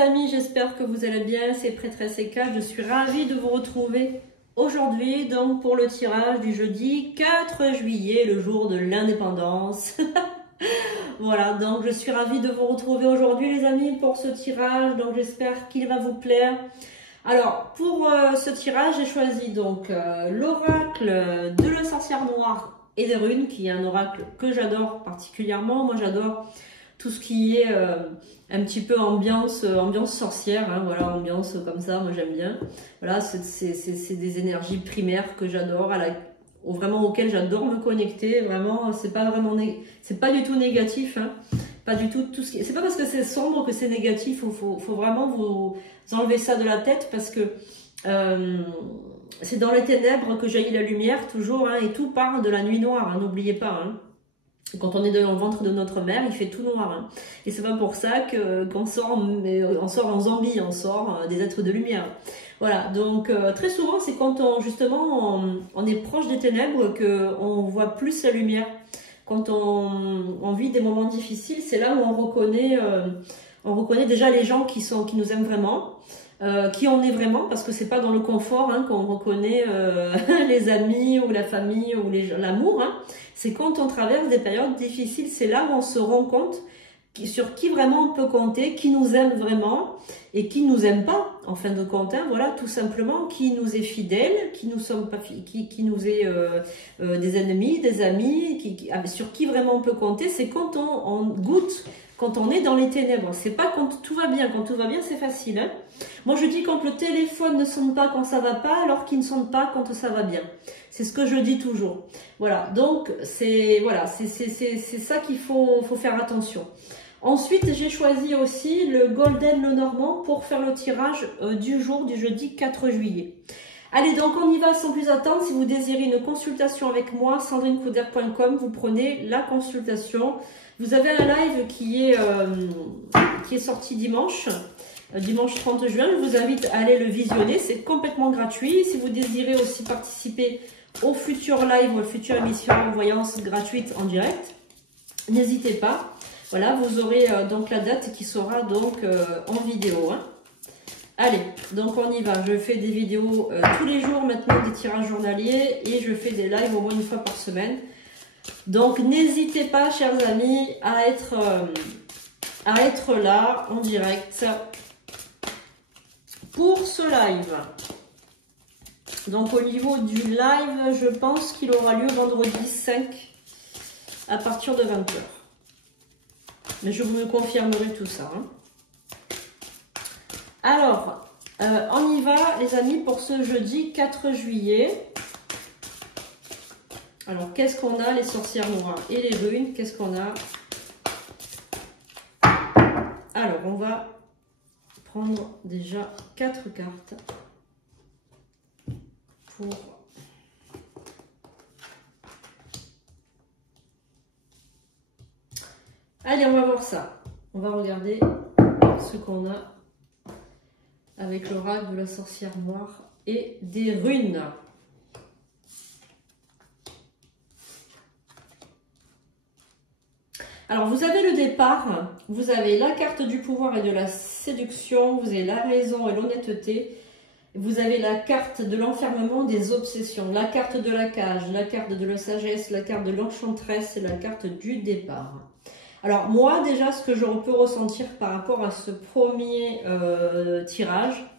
amis, j'espère que vous allez bien, c'est Prêtresse Eka, je suis ravie de vous retrouver aujourd'hui donc pour le tirage du jeudi 4 juillet, le jour de l'indépendance. Voilà, donc je suis ravie de vous retrouver aujourd'hui les amis pour ce tirage, donc j'espère qu'il va vous plaire. Alors pour ce tirage, j'ai choisi donc l'oracle de la sorcière noire et des runes, qui est un oracle que j'adore particulièrement. Moi j'adore tout ce qui est un petit peu ambiance sorcière, hein, voilà, ambiance comme ça, moi j'aime bien. Voilà, c'est des énergies primaires que j'adore, vraiment auxquelles j'adore me connecter. Vraiment, c'est pas du tout négatif, hein, pas du tout tout ce qui. C'est pas parce que c'est sombre que c'est négatif. Faut vraiment vous enlever ça de la tête, parce que c'est dans les ténèbres que jaillit la lumière toujours, hein, et tout part de la nuit noire, hein, n'oubliez pas. Hein. Quand on est dans le ventre de notre mère, il fait tout noir. Hein. Et c'est pas pour ça qu'on sort, on sort en zombie, on sort des êtres de lumière. Voilà, donc très souvent, c'est quand on est proche des ténèbres qu'on voit plus la lumière. Quand on vit des moments difficiles, c'est là où on reconnaît déjà les gens qui nous aiment vraiment. Qui on est vraiment, parce que c'est pas dans le confort, hein, qu'on reconnaît les amis ou la famille ou l'amour, hein. C'est quand on traverse des périodes difficiles, c'est là où on se rend compte sur qui vraiment on peut compter, qui nous aime vraiment et qui nous aime pas, en fin de compte, hein, voilà, tout simplement, qui nous est fidèle, qui nous est des ennemis, des amis, sur qui vraiment on peut compter. C'est quand on goûte, quand on est dans les ténèbres. C'est pas quand tout va bien. Quand tout va bien, c'est facile, hein. Moi, je dis quand le téléphone ne sonne pas quand ça va pas, alors qu'il ne sonne pas quand ça va bien. C'est ce que je dis toujours. Voilà, donc c'est ça qu'il faut faire attention. Ensuite, j'ai choisi aussi le Golden Lenormand pour faire le tirage du jeudi 4 juillet. Allez, donc on y va sans plus attendre. Si vous désirez une consultation avec moi, sandrinecouder.com, vous prenez la consultation. Vous avez un live qui est sorti dimanche 30 juin. Je vous invite à aller le visionner, c'est complètement gratuit. Si vous désirez aussi participer au futur live ou aux futures émissions de voyance gratuite en direct, n'hésitez pas. Voilà, vous aurez donc la date qui sera donc en vidéo, hein. Allez, donc on y va. Je fais des vidéos tous les jours maintenant, des tirages journaliers, et je fais des lives au moins une fois par semaine. Donc n'hésitez pas, chers amis, à être là en direct pour ce live. Donc au niveau du live, je pense qu'il aura lieu vendredi 5 à partir de 20 h. Mais je vous confirmerai tout ça, hein. Alors, on y va les amis pour ce jeudi 4 juillet. Alors, qu'est-ce qu'on a, les sorcières noires et les runes? Qu'est-ce qu'on a? Alors, on va prendre déjà 4 cartes pour... Allez, on va voir ça. On va regarder ce qu'on a avec l'oracle de la sorcière noire et des runes. Alors, vous avez le départ, vous avez la carte du pouvoir et de la séduction, vous avez la raison et l'honnêteté, vous avez la carte de l'enfermement des obsessions, la carte de la cage, la carte de la sagesse, la carte de l'enchanteresse et la carte du départ. Alors moi déjà, ce que je peux ressentir par rapport à ce premier tirage,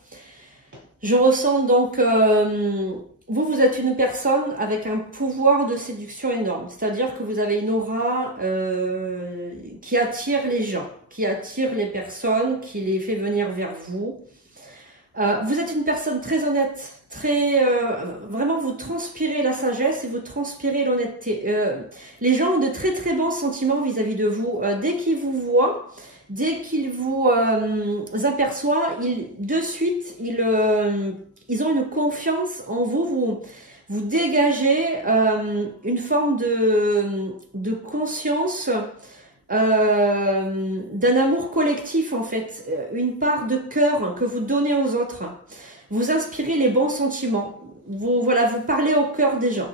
je ressens donc, vous êtes une personne avec un pouvoir de séduction énorme, c'est-à-dire que vous avez une aura qui attire les gens, qui attire les personnes, qui les fait venir vers vous. Vous êtes une personne très honnête, vraiment vous transpirez la sagesse et vous transpirez l'honnêteté. Les gens ont de très très bons sentiments vis-à-vis de vous. Dès qu'ils vous voient, dès qu'ils vous aperçoivent, de suite ils ont une confiance en vous. Vous dégagez une forme de conscience, d'un amour collectif en fait, une part de cœur que vous donnez aux autres. Vous inspirez les bons sentiments, vous parlez au cœur des gens.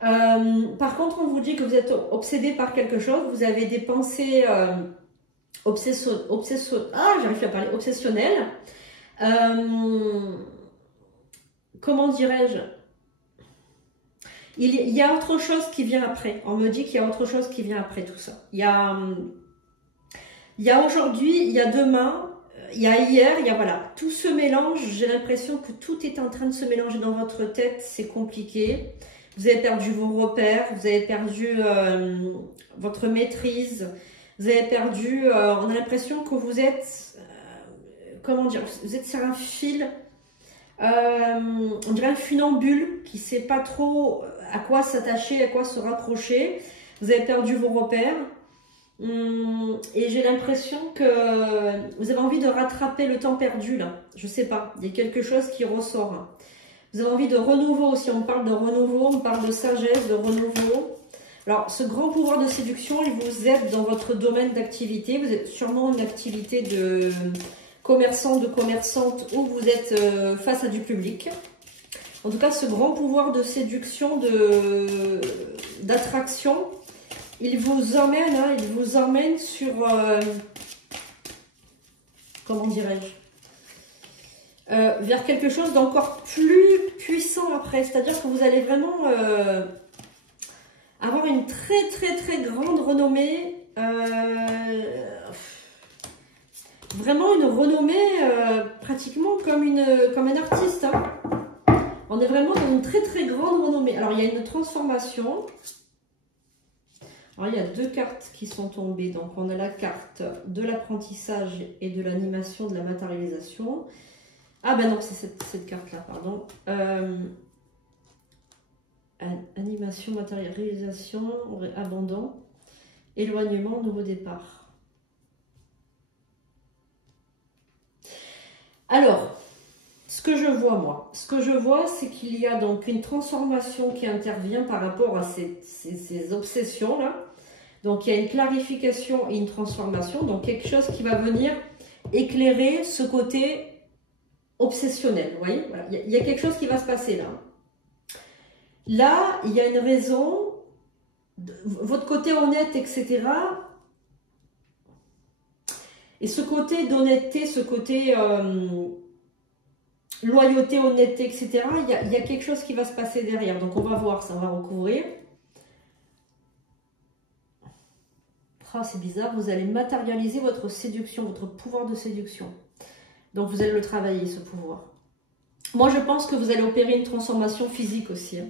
Par contre, on vous dit que vous êtes obsédé par quelque chose, vous avez des pensées j'arrive plus à parler, obsessionnel. Comment dirais-je? Il y a autre chose qui vient après. On me dit qu'il y a autre chose qui vient après tout ça. Il y a aujourd'hui, il y a demain, il y a hier, il y a voilà. Tout se mélange. J'ai l'impression que tout est en train de se mélanger dans votre tête. C'est compliqué. Vous avez perdu vos repères. Vous avez perdu votre maîtrise. Vous avez perdu... on a l'impression que vous êtes... comment dire? Vous êtes sur un fil... on dirait un funambule qui ne sait pas trop à quoi s'attacher, à quoi se raccrocher. Vous avez perdu vos repères. Et j'ai l'impression que vous avez envie de rattraper le temps perdu là. Je sais pas, il y a quelque chose qui ressort. Vous avez envie de renouveau aussi. On parle de renouveau, on parle de sagesse, de renouveau. Alors, ce grand pouvoir de séduction, il vous aide dans votre domaine d'activité. Vous êtes sûrement une activité de commerçant, de commerçante, où vous êtes face à du public. En tout cas, ce grand pouvoir de séduction, d'attraction, il vous emmène, hein, il vous emmène sur, comment dirais-je, vers quelque chose d'encore plus puissant après. C'est-à-dire que vous allez vraiment avoir une très très très grande renommée. Vraiment une renommée pratiquement comme un artiste. Hein. On est vraiment dans une très très grande renommée. Alors il y a une transformation. Alors il y a deux cartes qui sont tombées. Donc on a la carte de l'apprentissage et de l'animation, de la matérialisation. Ah ben non, c'est cette carte-là, pardon. Animation, matérialisation, abandon, éloignement, nouveau départ. Alors, ce que je vois moi, c'est qu'il y a donc une transformation qui intervient par rapport à ces obsessions-là. Donc, il y a une clarification et une transformation. Donc, quelque chose qui va venir éclairer ce côté obsessionnel. Vous voyez, voilà. Il y a quelque chose qui va se passer là. Là, il y a une raison, votre côté honnête, etc. Et ce côté d'honnêteté, ce côté loyauté, honnêteté, etc., il y a quelque chose qui va se passer derrière. Donc, on va voir ça, on va recouvrir. Ah, c'est bizarre, vous allez matérialiser votre séduction, votre pouvoir de séduction. Donc, vous allez le travailler, ce pouvoir. Moi, je pense que vous allez opérer une transformation physique aussi. Hein.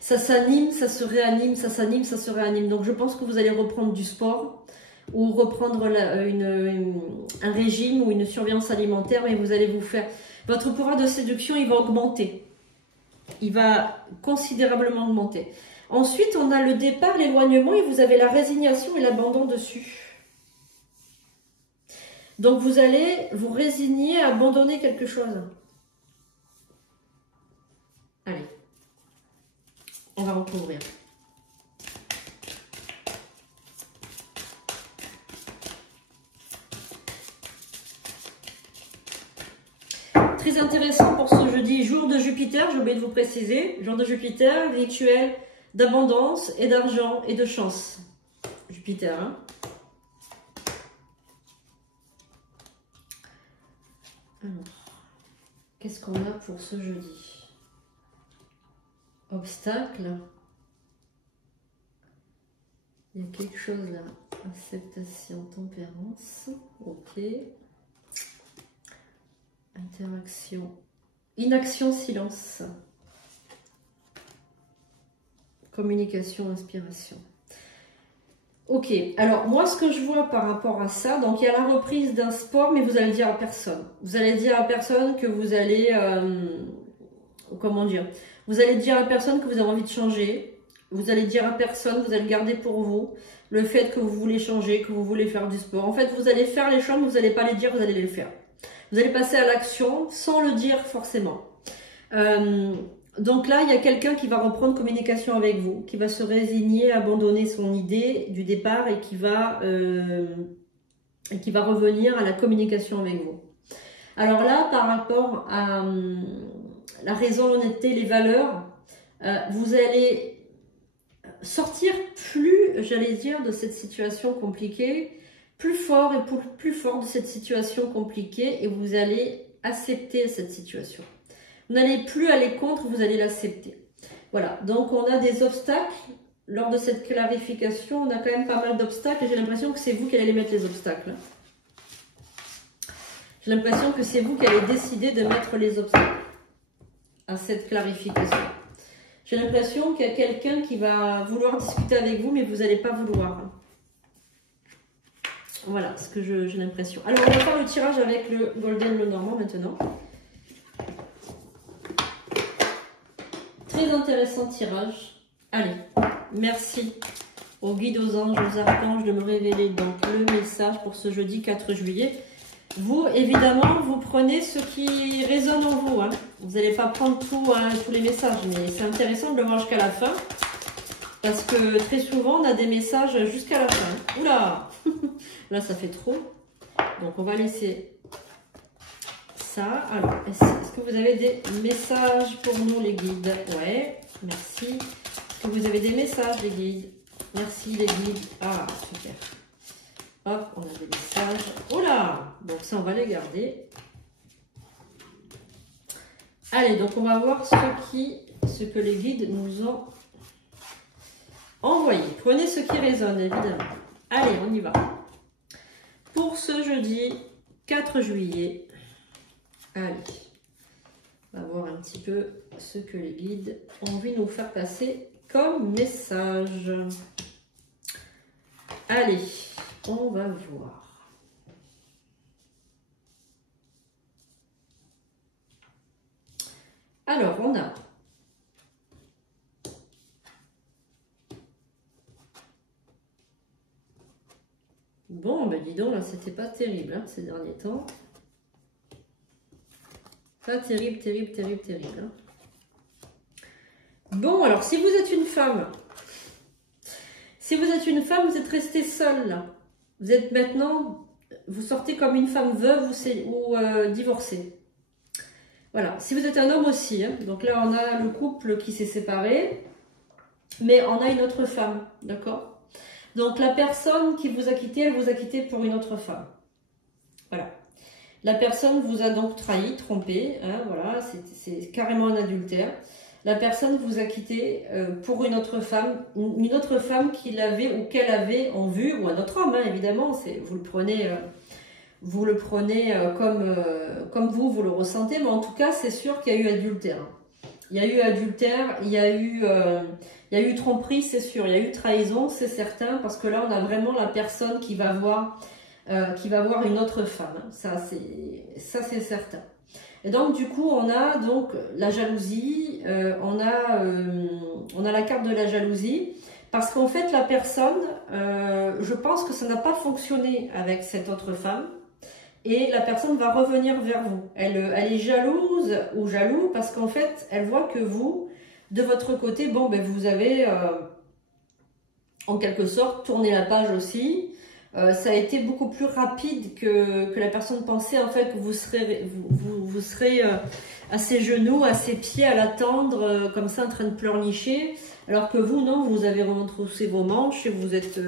Ça s'anime, ça se réanime, ça s'anime, ça se réanime. Donc, je pense que vous allez reprendre du sport ou reprendre un régime ou une surveillance alimentaire et vous allez vous faire... Votre pouvoir de séduction, il va augmenter. Il va considérablement augmenter. Ensuite, on a le départ, l'éloignement et vous avez la résignation et l'abandon dessus. Donc, vous allez vous résigner à abandonner quelque chose. Allez, on va recouvrir. Très intéressant pour ce jeudi, jour de Jupiter, j'ai oublié de vous préciser, jour de Jupiter, rituel d'abondance et d'argent et de chance. Jupiter, hein. Alors, qu'est-ce qu'on a pour ce jeudi? Obstacle. Il y a quelque chose là. Acceptation, tempérance. Ok. Interaction. Inaction, silence. Communication, inspiration. Ok, alors moi ce que je vois par rapport à ça, donc il y a la reprise d'un sport, mais vous allez dire à personne. Vous allez dire à personne que vous allez, comment dire, vous allez dire à personne que vous avez envie de changer. Vous allez dire à personne, vous allez le garder pour vous, le fait que vous voulez changer, que vous voulez faire du sport. En fait, vous allez faire les choses, mais vous n'allez pas les dire, vous allez les faire. Vous allez passer à l'action sans le dire forcément. Donc là, il y a quelqu'un qui va reprendre communication avec vous, qui va se résigner, abandonner son idée du départ et qui va revenir à la communication avec vous. Alors là, par rapport à la raison, l'honnêteté, les valeurs, vous allez sortir plus, j'allais dire, de cette situation compliquée plus fort et plus fort de cette situation compliquée et vous allez accepter cette situation. Vous n'allez plus aller contre, vous allez l'accepter. Voilà, donc on a des obstacles. Lors de cette clarification, on a quand même pas mal d'obstacles et j'ai l'impression que c'est vous qui allez mettre les obstacles. J'ai l'impression que c'est vous qui allez décider de mettre les obstacles à cette clarification. J'ai l'impression qu'il y a quelqu'un qui va vouloir discuter avec vous, mais vous n'allez pas vouloir. Voilà ce que j'ai l'impression. Alors, on va faire le tirage avec le Golden Lenormand maintenant. Très intéressant tirage. Allez, merci aux guides, aux anges, aux archanges de me révéler donc le message pour ce jeudi 4 juillet. Vous, évidemment, vous prenez ce qui résonne en vous. Hein. Vous n'allez pas prendre tout, hein, tous les messages, mais c'est intéressant de le voir jusqu'à la fin. Parce que très souvent, on a des messages jusqu'à la fin. Oula! Là, ça fait trop. Donc, on va laisser ça. Alors, est-ce que vous avez des messages pour nous, les guides? Ouais, merci. Est-ce que vous avez des messages, les guides? Merci, les guides. Ah, super. Hop, on a des messages. Oh là! Donc ça, on va les garder. Allez, donc on va voir ce que les guides nous ont envoyé. Prenez ce qui résonne, évidemment. Allez, on y va. Pour ce jeudi 4 juillet, allez, on va voir un petit peu ce que les guides ont envie de nous faire passer comme message. Allez. On va voir. Alors, on a bon, ben dis donc, là, c'était pas terrible hein, ces derniers temps. Pas terrible, terrible, terrible, terrible. Hein. Bon, alors, si vous êtes une femme, vous êtes restée seule là. Vous êtes maintenant, vous sortez comme une femme veuve ou divorcée. Voilà. Si vous êtes un homme aussi, hein, donc là on a le couple qui s'est séparé, mais on a une autre femme, d'accord? Donc la personne qui vous a quitté, elle vous a quitté pour une autre femme. Voilà. La personne vous a donc trahi, trompé, hein, voilà, c'est carrément un adultère. La personne vous a quitté pour une autre femme qu'il avait ou qu'elle avait en vue, ou un autre homme, hein, évidemment. Vous le prenez comme vous le ressentez, mais en tout cas, c'est sûr qu'il y a eu adultère. Il y a eu adultère, il y a eu tromperie, c'est sûr. Il y a eu trahison, c'est certain, parce que là, on a vraiment la personne qui va voir une autre femme. Ça, c'est certain. Et donc, du coup, on a donc la jalousie, on a la carte de la jalousie, parce qu'en fait, la personne, je pense que ça n'a pas fonctionné avec cette autre femme, et la personne va revenir vers vous. Elle est jalouse ou jaloux, parce qu'en fait, elle voit que vous, de votre côté, bon, ben, vous avez, en quelque sorte, tourné la page aussi. Ça a été beaucoup plus rapide que la personne pensait, en fait, que vous serez à ses genoux, à ses pieds, à l'attendre, comme ça, en train de pleurnicher. Alors que vous, non, vous avez retroussé vos manches et vous vous êtes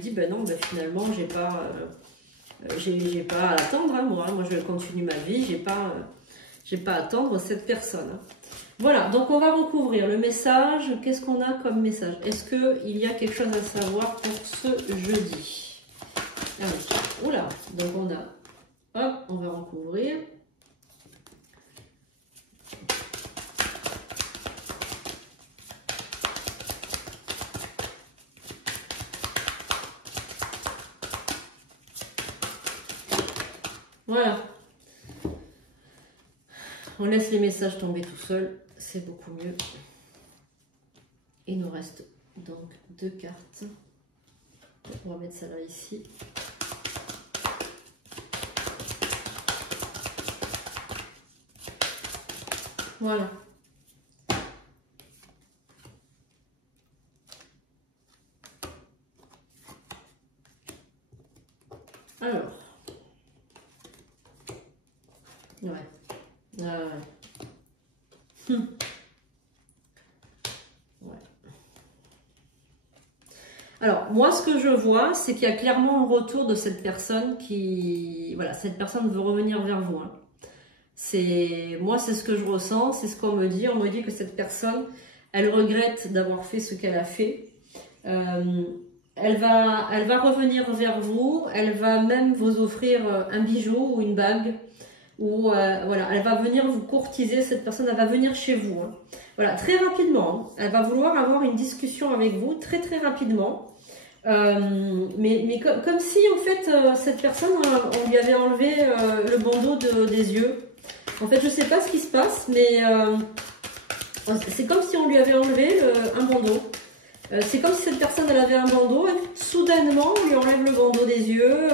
dit, ben non, ben finalement, j'ai pas à attendre, hein, moi je continue ma vie, j'ai pas à attendre cette personne. Hein. Voilà, donc on va recouvrir le message. Qu'est-ce qu'on a comme message? Est-ce qu'il y a quelque chose à savoir pour ce jeudi? Ah oui. Oula, donc on va recouvrir. Voilà. On laisse les messages tomber tout seul, c'est beaucoup mieux. Il nous reste donc 2 cartes. On va mettre ça là ici. Voilà. Alors. Ouais. Ouais. Alors, moi, ce que je vois, c'est qu'il y a clairement un retour de cette personne qui... Voilà, cette personne veut revenir vers vous. Hein. Moi, c'est ce que je ressens, c'est ce qu'on me dit. On me dit que cette personne, elle regrette d'avoir fait ce qu'elle a fait. Elle va revenir vers vous, elle va même vous offrir un bijou ou une bague. Ou voilà, elle va venir vous courtiser, cette personne, elle va venir chez vous. Hein. Voilà, très rapidement. Hein. Elle va vouloir avoir une discussion avec vous très très rapidement. Mais comme si en fait cette personne, on lui avait enlevé le bandeau des yeux. En fait, je sais pas ce qui se passe, mais c'est comme si on lui avait enlevé un bandeau. C'est comme si cette personne elle avait un bandeau, et soudainement on lui enlève le bandeau des yeux,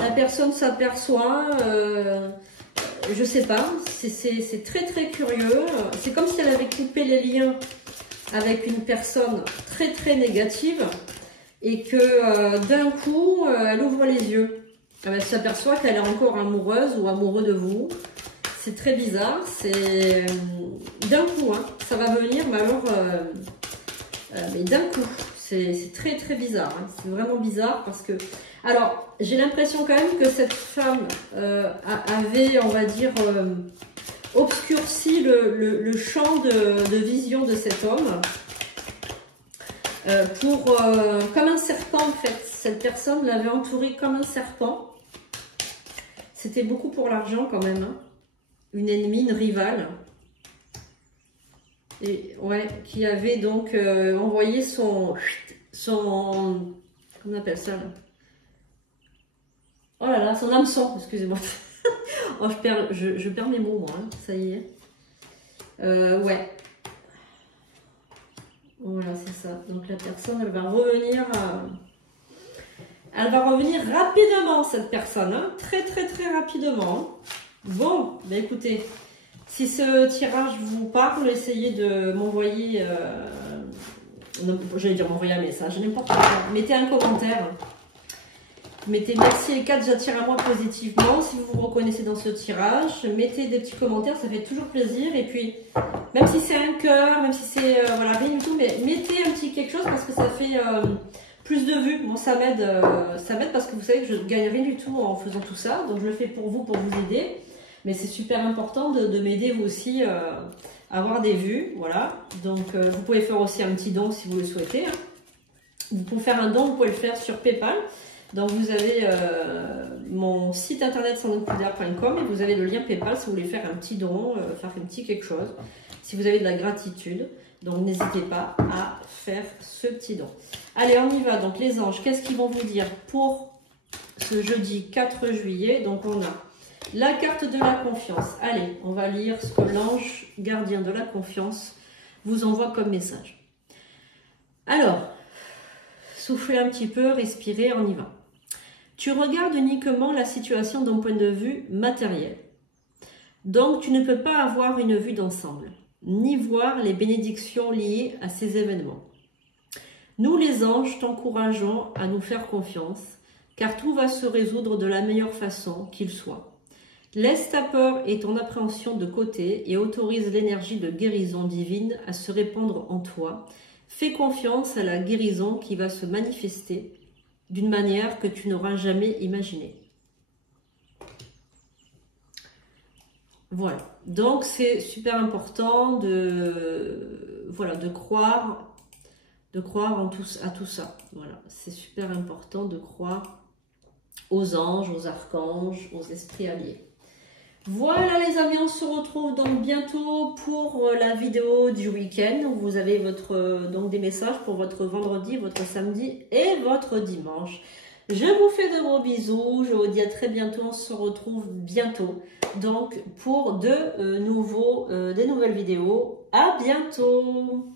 la personne s'aperçoit, je sais pas, c'est très très curieux, c'est comme si elle avait coupé les liens avec une personne très très négative et que d'un coup elle ouvre les yeux, elle s'aperçoit qu'elle est encore amoureuse ou amoureux de vous. C'est très bizarre, c'est d'un coup, hein, ça va venir, mais alors... mais d'un coup, c'est très très bizarre, hein. C'est vraiment bizarre parce que... Alors, j'ai l'impression quand même que cette femme avait, on va dire, obscurci le champ de vision de cet homme comme un serpent en fait. Cette personne l'avait entouré comme un serpent. C'était beaucoup pour l'argent quand même, hein. Une ennemie, une rivale. Et ouais, qui avait donc envoyé son comment on appelle ça là? Oh là là, son hameçon, excusez-moi. Oh, je perds mes mots moi, hein, ça y est. Ouais. Voilà, c'est ça. Donc la personne, elle va revenir rapidement, cette personne, hein, très très très rapidement. Bon, ben écoutez. Si ce tirage vous parle, essayez de m'envoyer, j'allais dire m'envoyer un message, n'importe quoi. Mettez un commentaire. Mettez merci les 4, j'attire à moi positivement. Si vous vous reconnaissez dans ce tirage, mettez des petits commentaires, ça fait toujours plaisir. Et puis, même si c'est un cœur, même si c'est voilà, rien du tout, mais mettez un petit quelque chose parce que ça fait plus de vues. Bon, ça m'aide parce que vous savez que je ne gagne rien du tout en faisant tout ça. Donc, je le fais pour vous aider. Mais c'est super important de m'aider vous aussi à avoir des vues, voilà. Donc vous pouvez faire aussi un petit don si vous le souhaitez. Hein. Vous pouvez faire un don, vous pouvez le faire sur PayPal. Donc vous avez mon site internet sandrinepoudlard.com et vous avez le lien PayPal si vous voulez faire un petit don, faire un petit quelque chose. Si vous avez de la gratitude, donc n'hésitez pas à faire ce petit don. Allez, on y va. Donc les anges, qu'est-ce qu'ils vont vous dire pour ce jeudi 4 juillet? Donc on a la carte de la confiance. Allez, on va lire ce que l'ange gardien de la confiance vous envoie comme message. Alors, soufflez un petit peu, respirez, on y va. Tu regardes uniquement la situation d'un point de vue matériel. Donc, tu ne peux pas avoir une vue d'ensemble, ni voir les bénédictions liées à ces événements. Nous, les anges, t'encourageons à nous faire confiance, car tout va se résoudre de la meilleure façon qu'il soit. Laisse ta peur et ton appréhension de côté et autorise l'énergie de guérison divine à se répandre en toi. Fais confiance à la guérison qui va se manifester d'une manière que tu n'auras jamais imaginée. Voilà, donc c'est super important de croire à tout ça. Voilà, c'est super important de croire aux anges, aux archanges, aux esprits alliés. Voilà les amis, on se retrouve donc bientôt pour la vidéo du week-end. Vous avez donc des messages pour votre vendredi, votre samedi et votre dimanche. Je vous fais de gros bisous, je vous dis à très bientôt, on se retrouve bientôt donc pour des nouvelles vidéos. À bientôt.